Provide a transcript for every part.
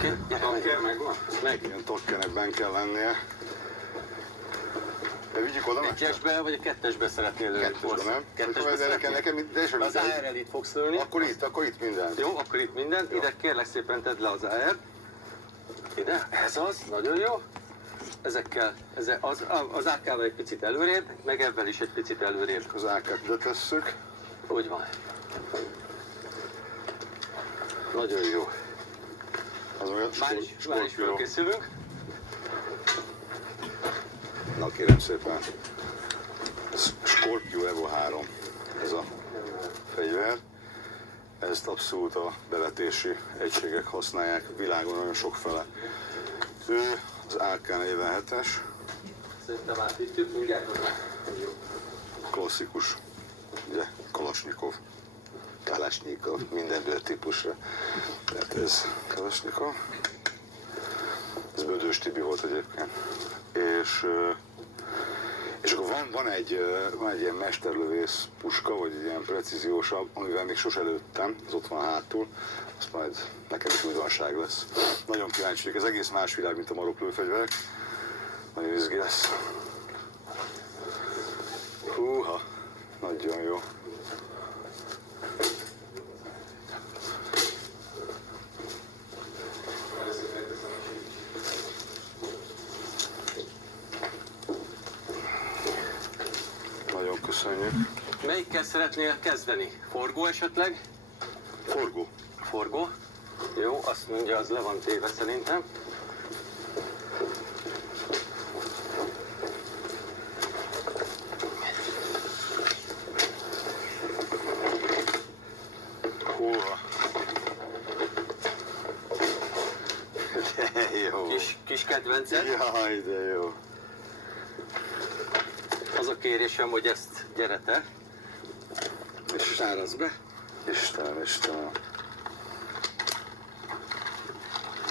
Oké, gyere, megvan? meg. Ilyen tokkenekben kell lennie. De vigyük oda meg? Egyesbe vagy a kettesbe szeretnél lőni? Kettesbe, nem? Kettesbe szeretnél? Nekem de is az AR-rel itt fogsz lőni. Akkor itt minden. Jó, akkor itt minden. Jó. Ide kérlek szépen tedd le az AR-t. Ide, ez az, nagyon jó. Ezekkel, az AK-val egy picit előrébb, meg ebben is egy picit előrébb. Az AK-t ide tesszük. Úgy van. Nagyon jó. Az olyan Már is felkészülünk. Na kérem szépen. Scorpio Evo 3 ez a fegyver. Ezt abszolút a bevetési egységek használják világon nagyon sokfele. Ő az AK-47-es. Szerintem átítjük, mindjárt. Klasszikus. Ugye, Kalasnyikov. Kalasnyikov, minden típusra. Tehát ez Kalasnyikov. Ez Bödös Tibi volt egyébként. És akkor van egy ilyen mesterlövész puska, vagy egy ilyen precíziósabb, amivel még sose lőttem, az ott van hátul, az majd nekem is újdonság lesz. Nagyon kíváncsi vagyok, ez egész más világ, mint a maroklőfegyverek. Nagyon izgi lesz. Húha, nagyon jó. Nagyon köszönjük. Melyikkel szeretnél kezdeni? Forgó esetleg? Forgó. Forgó. Jó, azt mondja, az le van téve szerintem. Húha. De jó. Kis kedvenced. Jaj, de jó. Az a kérésem, hogy ezt gyere te. És sárazd be. Istenem.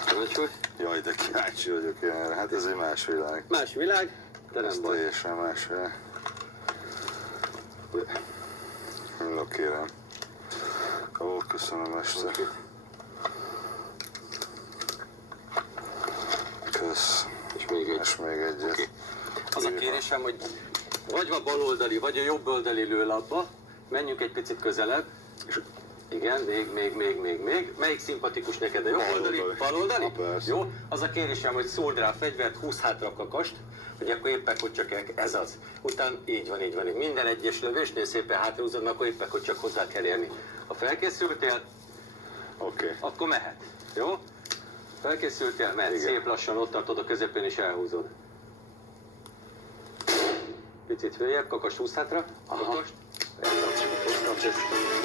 Hogy? Jaj, de kíváncsi vagyok ilyenre. Hát ez egy más világ. Más világ, de Ez nem baj. teljesen más világ. Mindok kérem. Ó, köszönöm este. Kösz. És még egy. És még egyet. Okay. Az a kérésem, hogy vagy a baloldali, vagy a jobboldali lőlapba, menjünk egy picit közelebb. És igen, még. Melyik szimpatikus neked? A jobboldali? Baloldali? Jó, az a kérésem, hogy szóld rá a fegyvert, húzd hátra a kakast, hogy akkor éppen, hogy csak ez az. Utána így van. Minden egyes lövésnél szépen hátrahúzod, akkor éppen, hogy csak hozzá kell érni. Ha felkészültél, Oké. akkor mehet. Jó? Felkészültél, mehet. Szép lassan ott tartod a közepén és elhúzod. Picit följebb, kakast húzz hátra. Kakast. Eltartsuk.